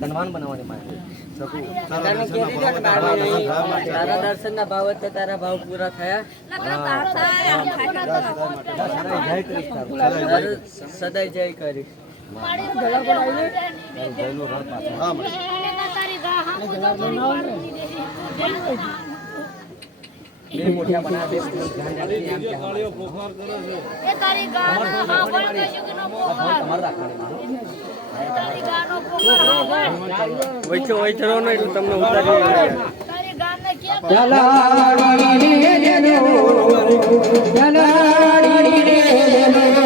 ધનવાન બનાવવાની તારા દર્શન ના ભાવ તારા ભાવ પૂરા થયા સદાય જય કરીશ મોટા બના દે ધ્યાન રાખી આમ એ તારી ગાનો હા બોલ કશું કે નો પોખર તમાર રાખવાની તારી ગાનો પોખર ઓઈચરો નો એટલે તમને ઉતારી તારી ગાન ને કે ચલાડી રે જનો ચલાડી રે જનો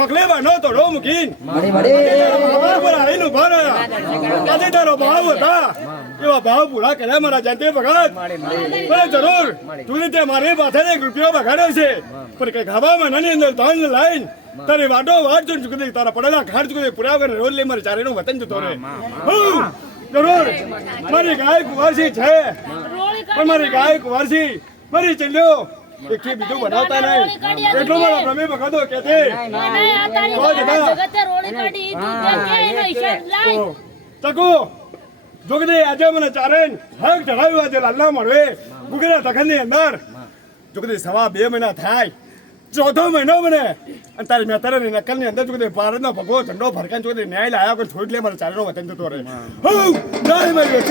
હકલે બાનો તોડો મૂકીન મારી પર આઈનો ભાર આજે તારો ભાવ હતા એવા ભાવ પૂરા કર્યા મારા જંતે ભગત પણ જરૂર તું તે મારી પાસે એક રૂપિયો બગાડ્યો છે પણ કઈ ખાવા મહિનાની અંદર ધન લાઈન તારી વાડો વાડ જોઈ ચૂકી તારા પડેલા ઘાટ ચૂકી પૂરા વગર રોજ લઈ મારે ચારેનો વતન જતો રહે જરૂર મારી ગાય કુંવરસી છે પણ મારી ગાય કુંવરસી મારી ચલ્યો એક બીજું બનાવતા નહીં એટલો મારા પ્રમે ભગતો કે છે તકો જોગદે આજે મને ચારેન હક ચડાવ્યું આજે લાલના મળવે ગુગરા તખનની અંદર જોગદે 2.5 મહિના થાય ચોથો મહિનો મને અને તારી મેતરની નકલની અંદર જોગદે ભારતનો ભગવો ઝંડો ફરકાન જોગદે ન્યાય લાયા કોઈ છોડ લે મારે ચારેનો વતન જતો રહે જય મારી